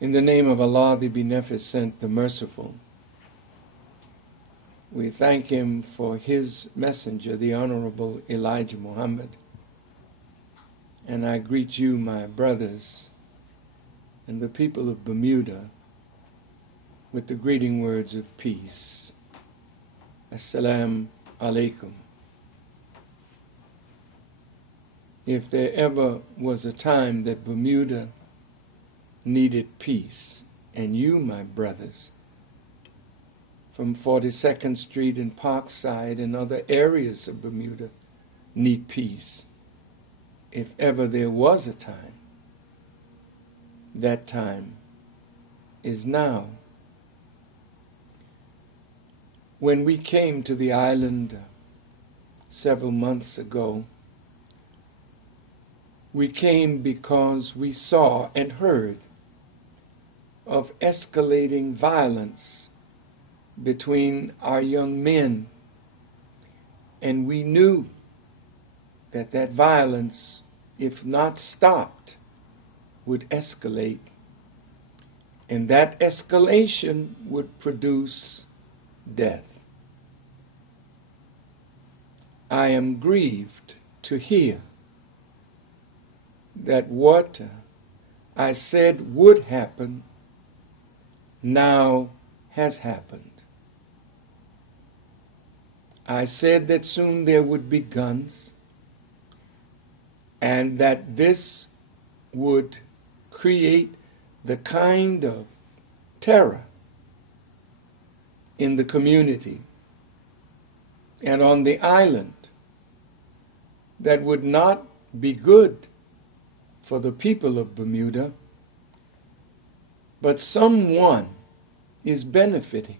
In the name of Allah, the Beneficent, the Merciful, we thank Him for His messenger, the Honorable Elijah Muhammad. And I greet you, my brothers, and the people of Bermuda with the greeting words of peace. Assalamu alaikum. If there ever was a time that Bermuda needed peace, and you, my brothers, from 42nd Street and Parkside and other areas of Bermuda need peace, if ever there was a time, that time is now. When we came to the island several months ago, we came because we saw and heard of escalating violence between our young men, and we knew that that violence, if not stopped, would escalate, and that escalation would produce death. I am grieved to hear that what I said would happen now has happened. I said that soon there would be guns, and that this would create the kind of terror in the community and on the island that would not be good for the people of Bermuda, but someone is benefiting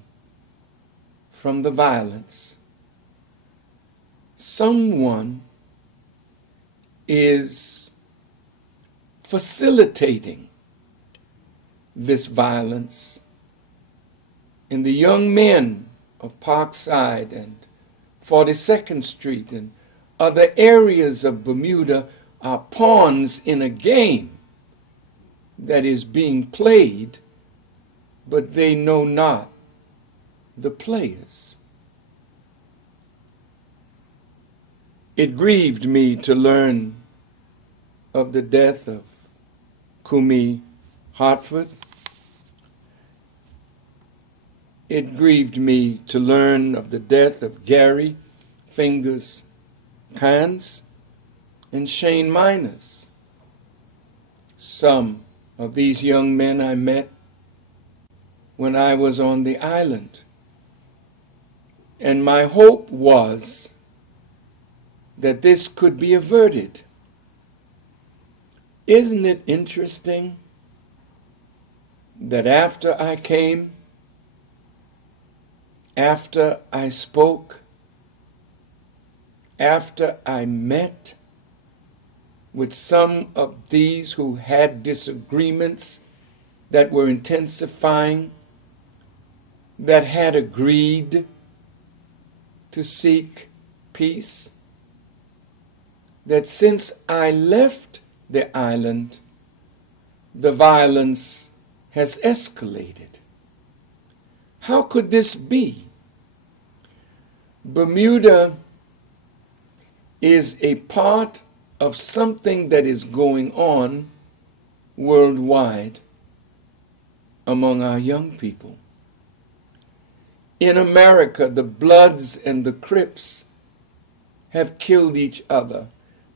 from the violence. Someone is facilitating this violence, and the young men of Parkside and 42nd Street and other areas of Bermuda are pawns in a game that is being played, but they know not the players. It grieved me to learn of the death of Kumi Hartford. It grieved me to learn of the death of Gary Fingers Cans and Shane Miners. Some of these young men I met when I was on the island, and my hope was that this could be averted. Isn't it interesting that after I came, after I spoke, after I met with some of these who had disagreements that were intensifying, that had agreed to seek peace, that since I left the island, the violence has escalated. How could this be? Bermuda is a part of something that is going on worldwide among our young people. In America, the Bloods and the Crips have killed each other.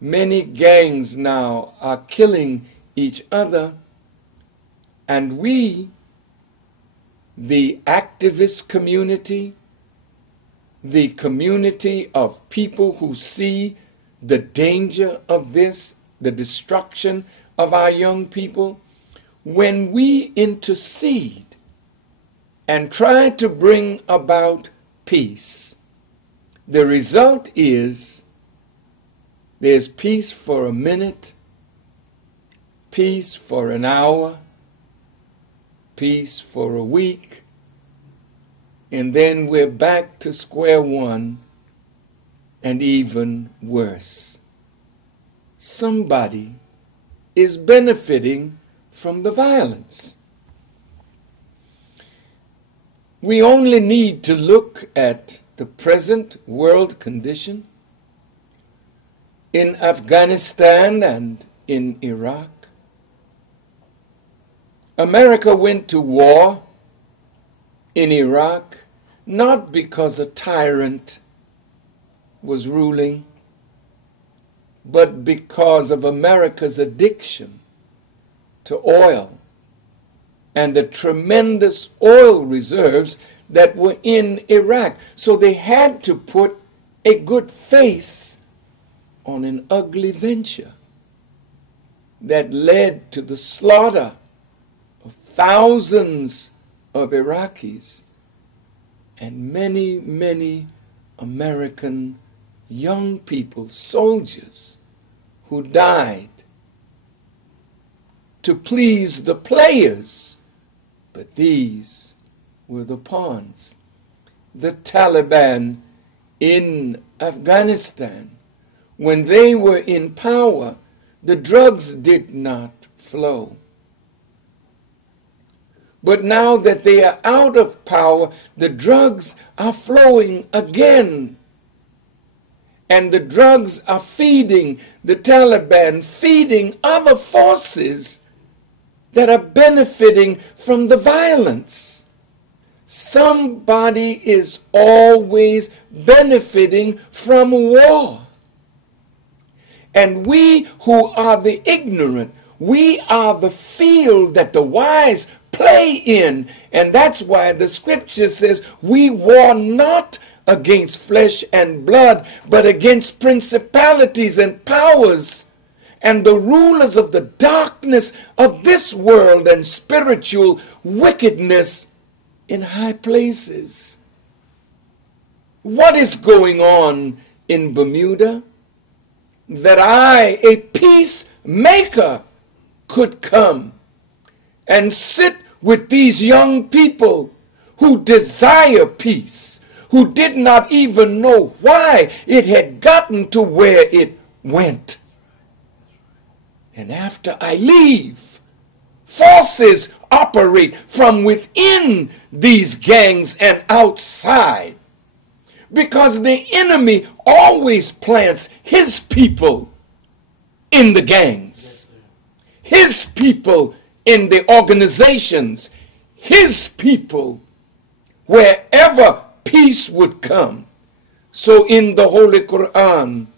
Many gangs now are killing each other, and we, the activist community, the community of people who see the danger of this, the destruction of our young people, when we intercede and try to bring about peace, the result is there's peace for a minute, peace for an hour, peace for a week, and then we're back to square one, and even worse. Somebody is benefiting from the violence. We only need to look at the present world condition in Afghanistan and in Iraq. America went to war in Iraq not because a tyrant was ruling, but because of America's addiction to oil and the tremendous oil reserves that were in Iraq. So they had to put a good face on an ugly venture that led to the slaughter of thousands of Iraqis and many, many American young people, soldiers, who died to please the players, but these were the pawns. The Taliban in Afghanistan, when they were in power, the drugs did not flow. But now that they are out of power, the drugs are flowing again. And the drugs are feeding the Taliban, feeding other forces that are benefiting from the violence. Somebody is always benefiting from war. And we who are the ignorant, we are the field that the wise play in. And that's why the scripture says we war not against flesh and blood, but against principalities and powers and the rulers of the darkness of this world and spiritual wickedness in high places. What is going on in Bermuda? That I, a peacemaker, could come and sit with these young people who desire peace, who did not even know why it had gotten to where it went. And after I leave, forces operate from within these gangs and outside, because the enemy always plants his people in the gangs, his people in the organizations, his people wherever peace would come. So in the Holy Quran,